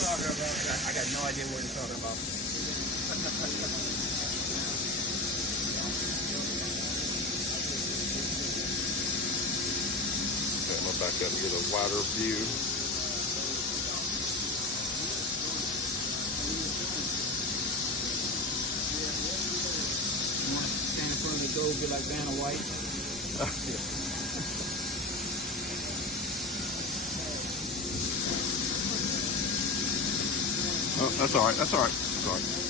I got no idea what he's talking about. Okay, I'm gonna back up and get a wider view. Stand in front of the door, be like Vanna White. Oh, that's all right. That's all right. That's all right.